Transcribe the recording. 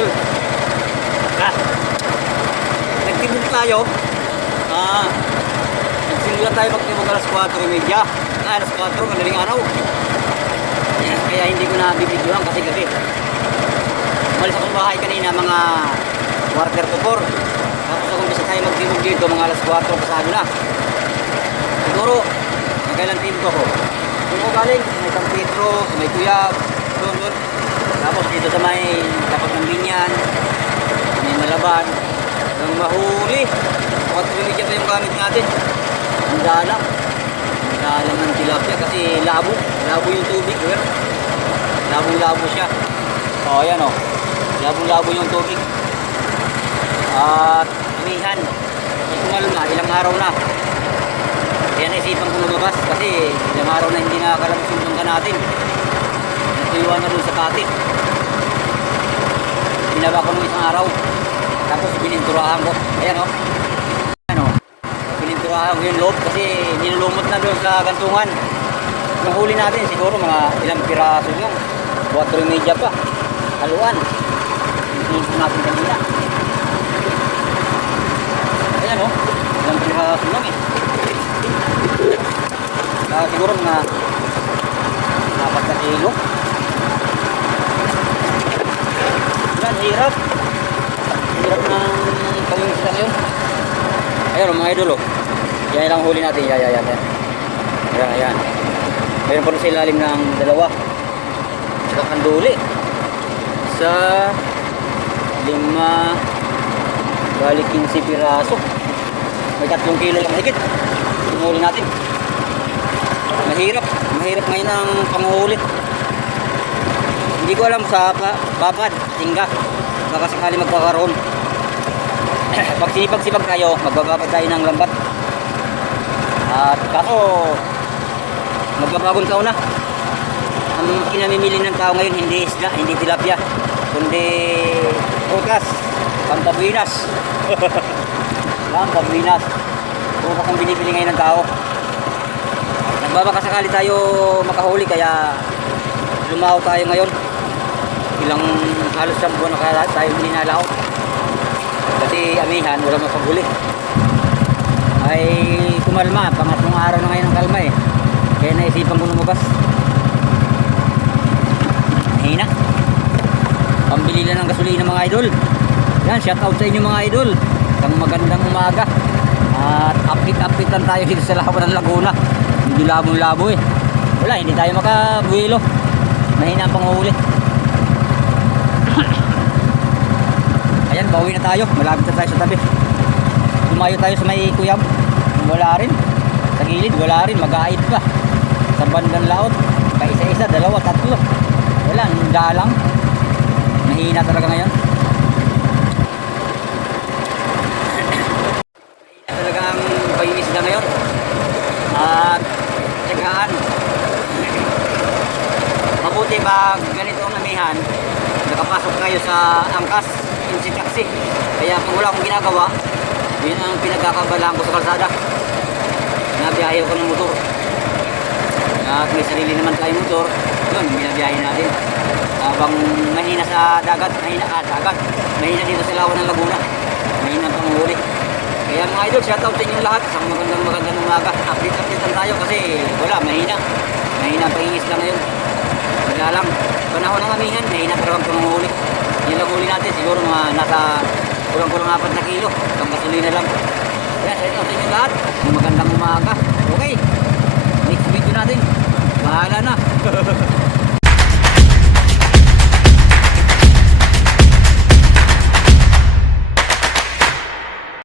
idol. Ah, nagtibog tayo. Nagsimula tayo magtibog alas 4:30. Alas 4, madaling araw. Kaya hindi ko na bibidyoan kasi gabi. Umalis ako sa bahay kanina mga 3:45. Tapos ako bisa tayo magtibog dito mga alas 4 pasado na. Siguro, magkailan tibog ako. Kung ako galing, may San Pedro, may Cuyab, doon. Tapos dito sa may tapat ng Binyan, may Malaban, ang mahuli. 4:30 pa yung gamit natin. Ang dalang. Ang dalang ng tilapia kasi labo. Labo yung tubig. Labo-labo siya. O, ayan o. Labo-labo yung tubig. At amihan. Itumal na, ilang araw na. Kaya naisipan kong lumabas kasi ilang araw na hindi nakakalabas yung tungka natin. Natuyuan na doon sa katit. Binaba ko nung isang araw. Tapos bininturahan ko. Ayan o. Ayan o. Bininturahan ko yung loob kasi nilulumot na doon sa gantungan. Yung huli natin siguro mga ilang piraso lang. 4:30 pa. Haluan. Inisip natin kanina. Ayan o. Ilang piraso lang eh. Siguro mga 4 na kilo. Yan, hirap. Hirap ng pangingisda ngayon. Ayan mga idol oh. Yan lang huli natin. Yan. Ayan. Mayroon pa rin sa ilalim ng dalawa. Tsaka kanduli. Sa 5 balik 15 piraso. May 3 kilo lang higit. Yung huli natin. Mahirap ngayon ang panghuli. Hindi ko alam sa babad, tingga. Baka sakali magkakaroon. Pag sinipag-sipag tayo, magbababad tayo ng lambat. At kaso, magbabagong taon na. Ang kinamimili ng tao ngayon, hindi isda, hindi tilapia, kundi prutas, pampabuinas. Pampabuinas. Prutas ang binibili ngayon ng tao. Nagbabaka sakali tayo makahuli kaya lumaw tayo ngayon. Ilang halos 1 buwan na tayo ninalaw. Kasi amihan, wala mapaghuli. Ay kumalma, pangatlong araw na ngayon ang kalma eh. Kaya naisipan ko lumabas. Mahina. Pambili lang ng gasolina mga idol. Yan, shout out sa inyo mga idol. Isang magandang umaga. At update lang tayo dito sa Lawan ng Laguna. Hindi labo-labo eh. Wala, hindi tayo makabuelo. Mahina ang panghuli. Ayan, bawi na tayo. Malapit na tayo sa tabi. Tumayo tayo sa may Cuyab. Wala rin. Sa gilid, wala rin. Mag-aid pa. Sa bandang laot. Isa-isa, 2, 3. Wala, dalang. Mahina talaga ngayon. Mahina talaga ang pangingisda ngayon. At tsagaan. Mabuti pag ganito ang amihan, nakapasok kayo sa angkas, MC taxi. Kaya kung wala akong ginagawa, yun ang pinagkakabalaan ko sa kalsada. Nabiyahe ko ng motor. At may sarili naman tayong motor, yun, binabiyahe natin. Habang mahina sa dagat, mahina dito sa Lawan ng Laguna. Mahina ang panghuli. Kaya mga idol, shoutout sa inyong lahat. Isang magandang umaga. Update lang tayo kasi wala, mahina. Mahina ang pangingisda ngayon. Wala lang. Panahon ng amihan, mahina talagang panghuli. Yung lang huli natin, siguro mga nasa kulang-kulang 4 na kilo. Pang gasolina lang. Kaya shoutout sa inyong lahat. Magandang umaga.